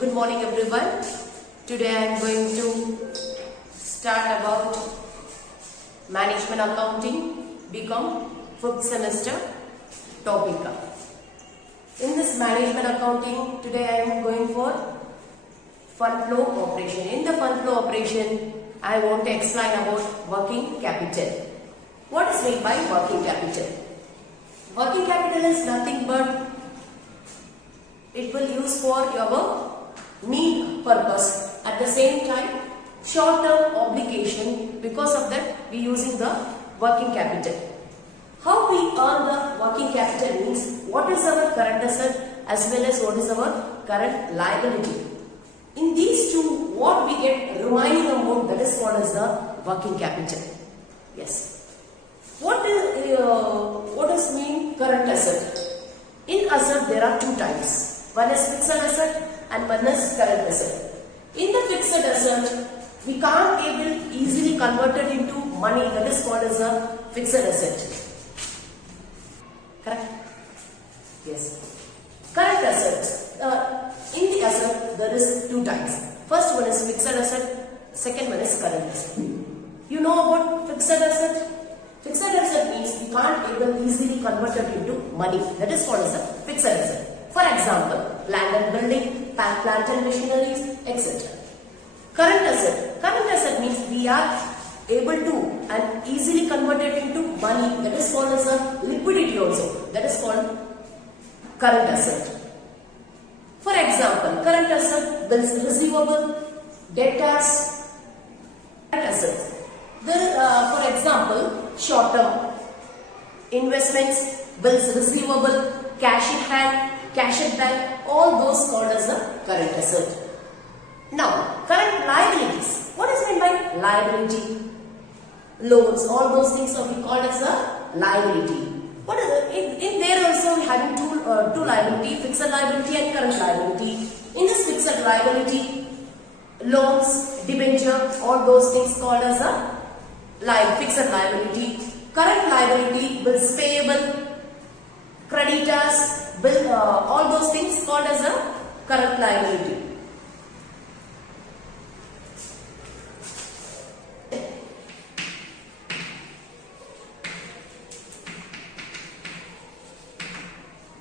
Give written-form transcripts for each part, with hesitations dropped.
Good morning everyone. Today I am going to start about Management Accounting BCom 5th semester topic. In this Management Accounting today I am going for fund flow operation. In the fund flow operation I want to explain about working capital. What is meant by working capital? Working capital is nothing but it will use for your need purpose, at the same time short term obligation. Because of that we using the working capital. How we earn the working capital means what is our current asset as well as what is our current liability. In these two, what we get remaining amount, that is what is the working capital. Yes. What is mean current asset? In asset there are two types. One is fixed asset and one is current asset. In the fixed asset, we can't able easily convert it into money. That is called as a fixed asset. Correct? Yes. Current asset. In the asset there is two types. First one is fixed asset. Second one is current asset. You know about fixed asset? Fixed asset means we can't able easily convert it into money. That is called as a fixed asset. For example, land and building, plant and machineries, etc. Current asset. Current asset means we are able to and easily convert it into money. That is called as a liquidity also. That is called current asset. For example, current asset, bills receivable, debtors, current assets. For example, short term investments, bills receivable, cash in hand, cash at bank, all those called as a current asset. Now, current liabilities. What is meant by liability? Loans, all those things are called as a liability. What is in there also we having two liability, fixed liability and current liability. In this fixed liability, loans, debenture, all those things called as a fixed liability. Current liability, bills payable, creditors, bill, all those things called as a current liability.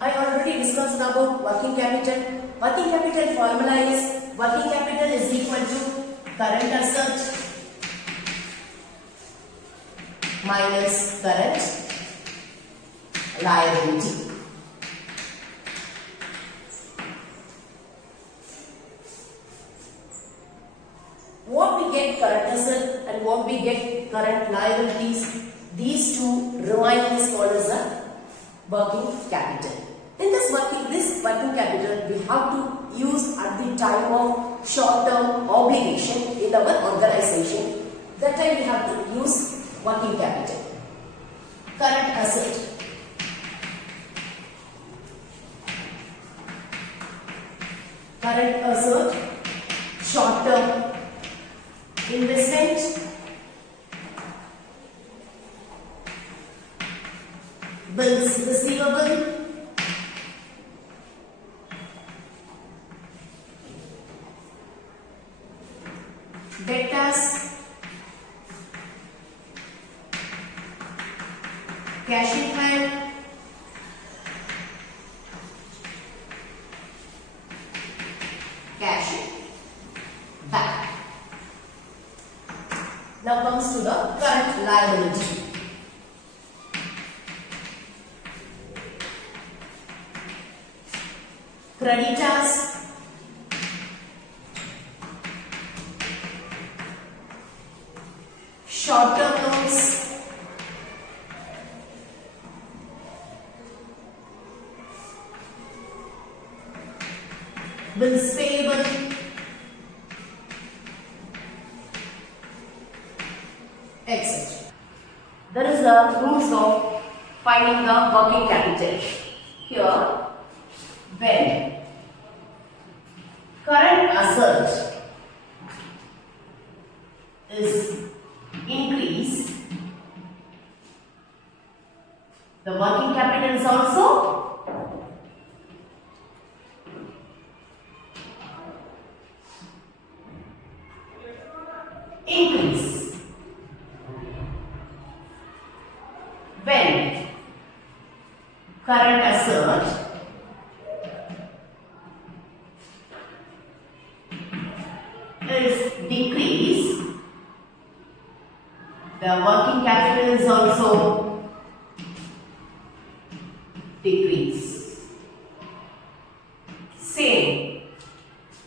I already discussed about working capital. Working capital formula is working capital is equal to current asset minus current liability. What we get current asset and what we get current liabilities, these two remaining is called as a working capital. In this working capital we have to use at the time of short term obligation in our organization. That time we have to use working capital. Current asset. Current asset, short term investment, bills receivable, debtors, cash in hand, cash back. Now comes to the current liability. Creditors, short term loans, bills payable, etc. There is a rules of finding the working capital. Here, when current asset is increased, the working capital is also increase. When current asset is decrease, the working capital is also decrease. Same,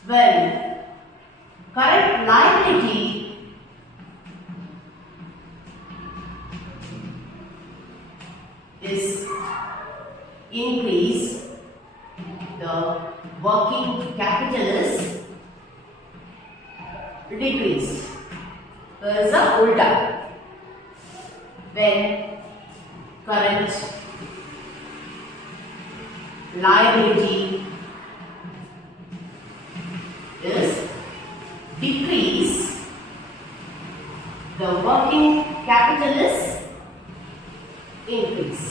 when current liability is increase, the working capital is decrease. There is a ulta. When current liability is decrease, the working capital is increase.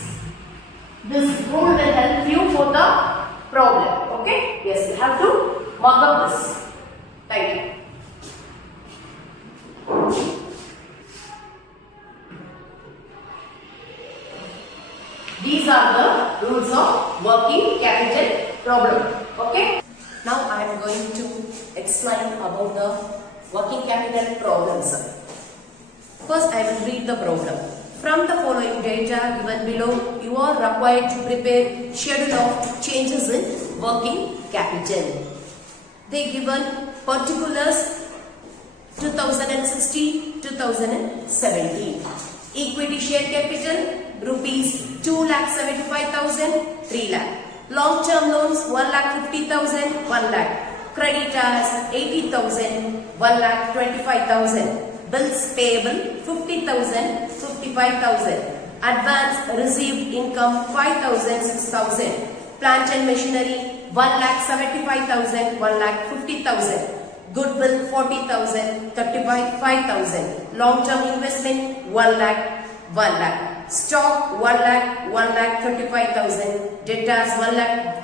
This rule will help you for the problem. Okay? Yes, you have to mark up this. Thank you. These are the rules of working capital problem. Okay? Now I am going to explain about the working capital problems. First I will read the problem. From the following data given below, you are required to prepare schedule of changes in working capital. They given particulars 2016-2017. Equity share capital rupees 2,75,000, 3 lakh. Long-term loans 1,50,000, 1 lakh. Creditors 80,000, 1,25,000. Bills payable 50,000, 55,000. Advance received income 5,000, 6,000. Plant and machinery 1,75,000, 1,50,000. Goodwill 40,000, 35,000. Long-term investment 1 lakh, 1 lakh. Stock 1 lakh, 1,35,000. Debtors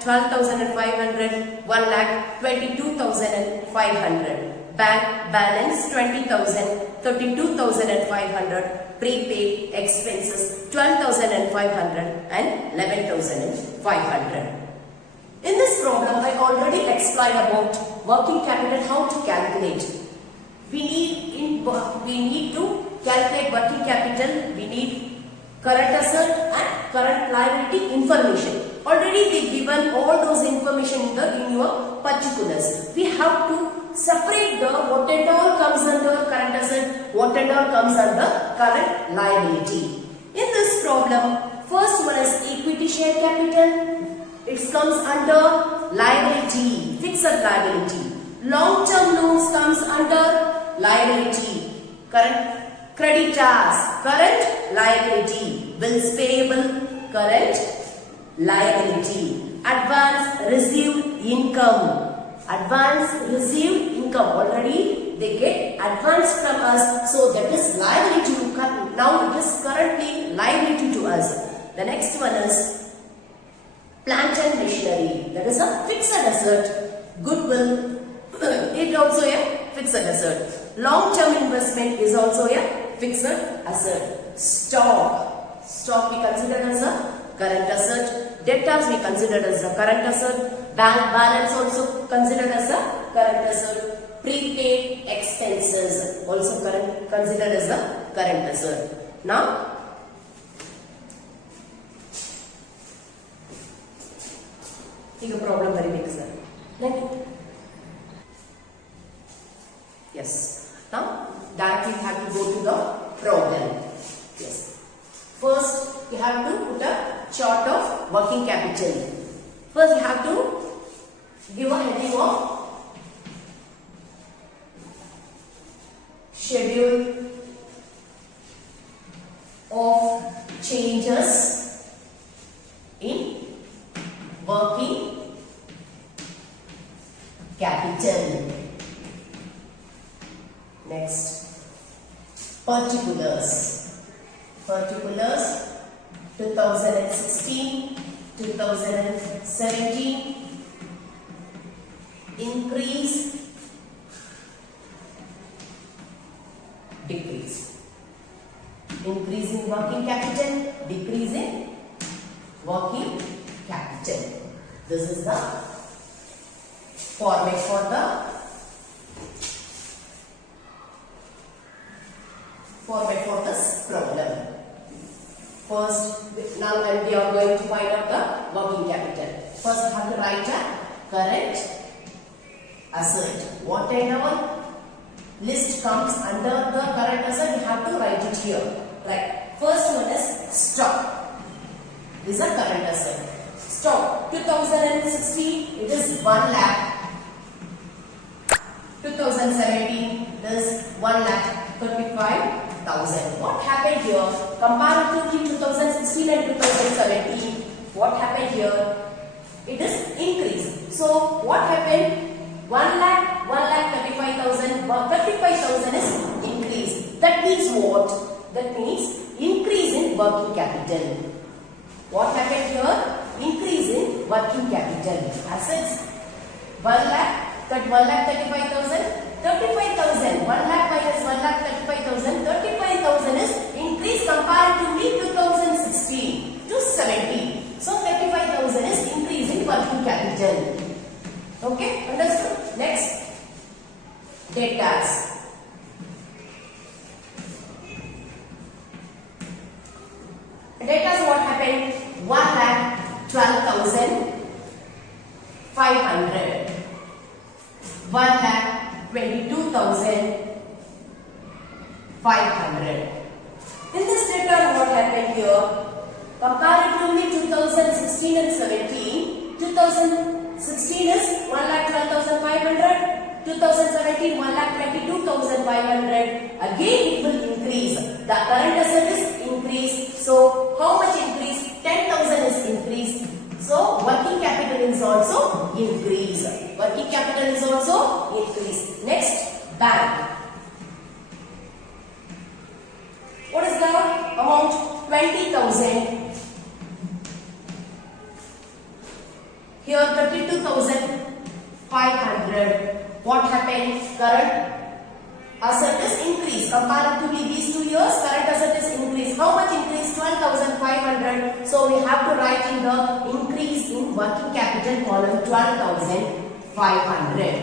1,12,500, 1,22,500. Bank balance 20,000, 32,500. Prepaid expenses 12,500 and 11,500. In this problem, I already explained about working capital, how to calculate. We need to calculate working capital. We need current asset and current liability information. Already they given all those information in your particulars. We have to separate the what and all comes under current asset, what and all comes under current liability. In this problem, first one is equity share capital. It comes under liability, fixed liability. Long-term loans comes under liability. Current creditors, current liability. Bills payable, current liability. Advance received income. Advance received income. Already they get advance from us, so that is liability to now it is currently liability to us. The next one is plant and machinery. That is a fixed asset. Goodwill, it also a fixed asset. Long-term investment is also a fixed asset. Stock we consider as a current asset. Debtors we consider as a current asset. Bank balance also considered as a current asset. Prepaid expenses also considered as a current asset. Now, take a problem very big, sir. Yes. Now, directly you have to go to the problem. Yes. First, you have to put a chart of working capital. First, you have to give a heading of schedule of changes in working capital. Next, particulars. 2016, 2017, increase is the format for this problem. First, now we are going to find out the working capital. First, we have to write a current asset. Whatever list comes under the current asset, we have to write it here. Right. First one is stock. This is a current asset. Stock 2016 it is 1 lakh. 2017 it is 1,35,000. What happened here? Comparatively 2016 and 2017, what happened here? It is increased. So what happened? 1,35,000. 35,000 is increased. That means what? That means increase in working capital. What happened here? Increase in working capital. Assets 1 lakh. That 1,35,000. 35,000. 1 lakh minus 1,35,000. 35,000 is increase comparatively 2016 to 17. So 35,000 is increase in working capital. Okay, understood? Next, debtors. Debtors, what happened? 1,12,500. 1,22,500. In this debtor, what happened here? Comparatively 2016 and 17, 2016 is 1,12,500, 2017 1,22,500. Again it will increase. The current asset is increased. So how much increase? 10,000 is increased. So working capital is also increased. Working capital is also increased. Next, bank. What is the amount? 20,000. Here 32,500. What happened? Current asset is increased. Comparatively these 2 years, current asset is increased. How much increase? 12,500. So we have to write in the increase in working capital column 12,500.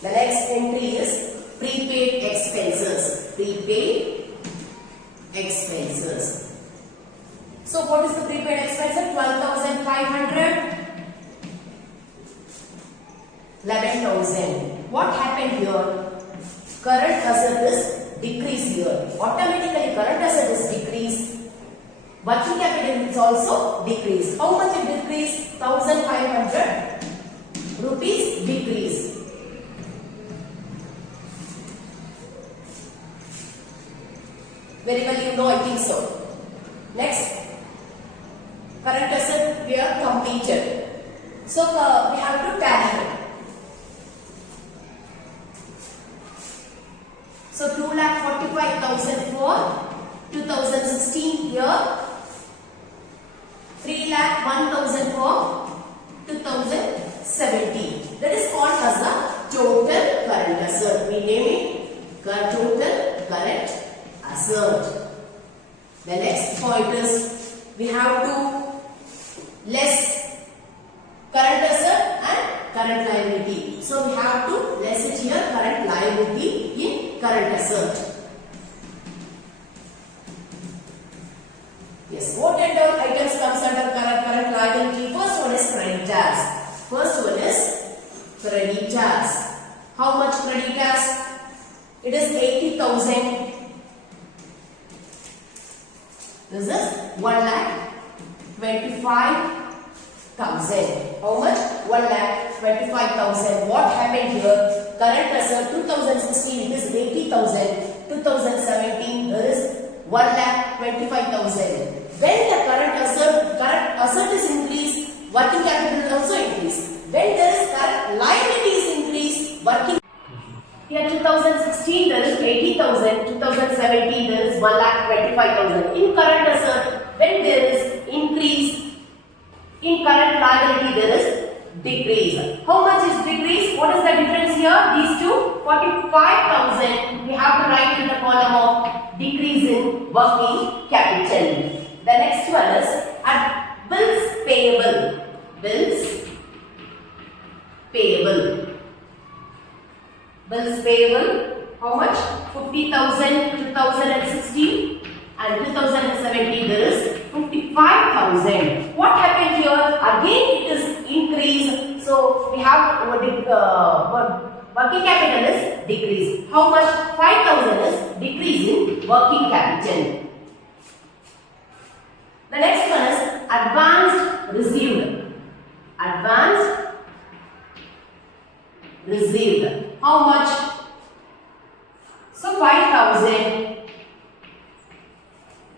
The next entry is prepaid expenses. Prepaid expenses. So what is the prepaid expenses? 12,500. 11,000. What happened here? Current asset is decreased here. Automatically current asset is decreased. Working capital is also decreased. How much it decreased? 1,500 rupees decreased. Very well you know, I think so. Next, current asset we are completed. So we have to tally it. So 2,45,000 for 2016 here, 3,01,000 for 2017. That is called as the total current asset. We name it total current asset. The next point is we have to less current asset and current liability. So we have to less it here current liability in current asset. Yes, what and all items comes under current liability? First one is creditors. First one is creditors. How much creditors? It is 80,000. This is 1,25,000. How much? 1,25,000. What happened here? Current asset 2016 it is 80,000. 2017 there is 1,25,000. When the current asset is increased, working capital is also increased. When there is current liability is increased, working here 2016 there is 80,000. 2017 there is 1,25,000. In current asset, when there is increase, in current liability there is decrease. How much is decrease? What is the difference here? These two, 45,000. We have to write in the column of decrease in working capital. The next one is at bills payable. Bills payable. Bills payable, how much? 50,000 2016 and 2017 there is 55,000. What happened here? Again it is increase. So we have working capital is decrease. How much? 5,000 is decrease in working capital. The next one is advanced received. Advanced received. How much? So 5,000.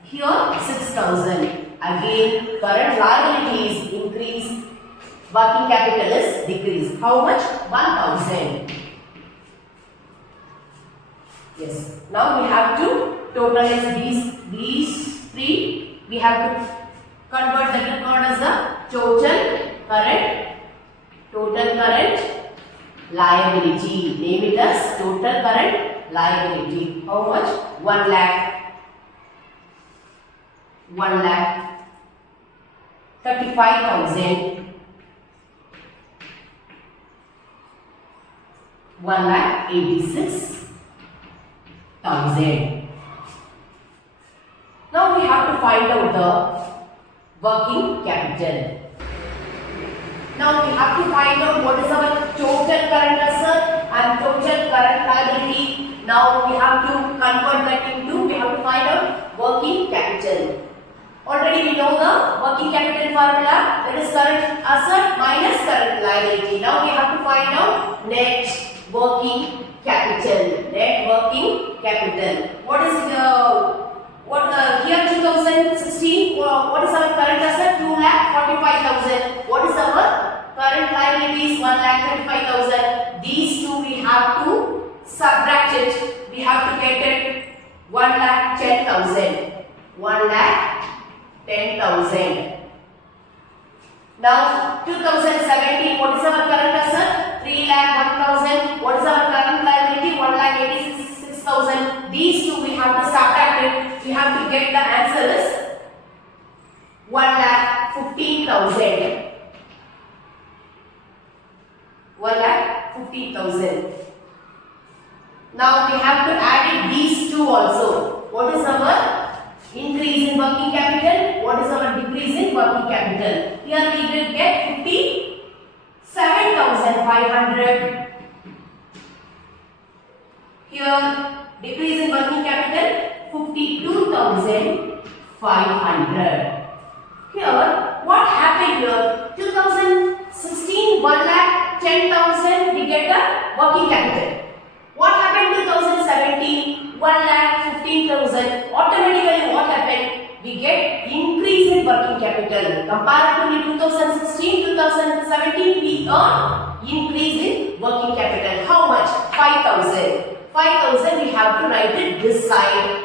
Here 6,000. Again current liabilities increase. Working capital is decrease. How much? 1,000. Yes. Now we have to totalize these three. We have to convert the record as a total current liability. Name it as total current liability. How much? 1 lakh. 35,000. 1,86,000. Now we have to find out the working capital. Now we have to find out what is our total current asset and total current liability. Now we have to convert that into, we have to find out working capital. Already we know the working capital formula, that is current asset minus current liability. Now we have to find out net working capital. Net working capital. What is here 2016? What is our current asset? 2,45,000. What is our current liabilities? 1,35,000. These two we have to subtract it. We have to get it 1,10,000. 1,10,000. Now 2017, what is our current asset? 3,01,000. What is our current liability? 1,86,000. These two we have to subtract it. We have to get the answer is 1,15,000. 1,15,000. Now we have to add it these two also. What is our increase in working capital? What is our decrease in working capital? Here we will get 57,500. Here decrease in working capital 52,500. Here what happened here? 2016 1,10,000 we get the working capital. What happened 2017? 1,15,000. Automatically what happened? We get increase in working capital. Comparatively 2016, 2017 we earn increase in working capital. How much? 5,000. 5,000 we have to write it this side.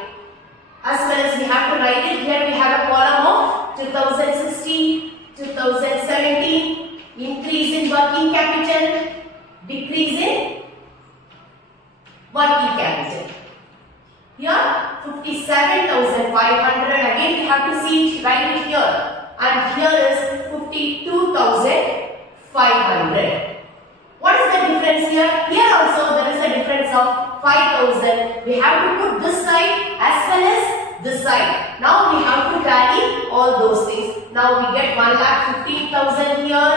As well as we have to write it here, we have a column of 2016, 2017, increase in working capital, decrease in working capital. Here 57,500. Again we have to see it, write it here. And here is 52,500. What is the difference here? Here also there is a difference of 5,000. We have to put this side as well as this side. Now we have to tally all those things. Now we get 1,15,000 here,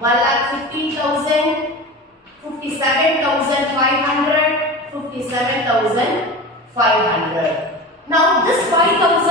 1,15,000, 57,500, 57,500. Now this 5,000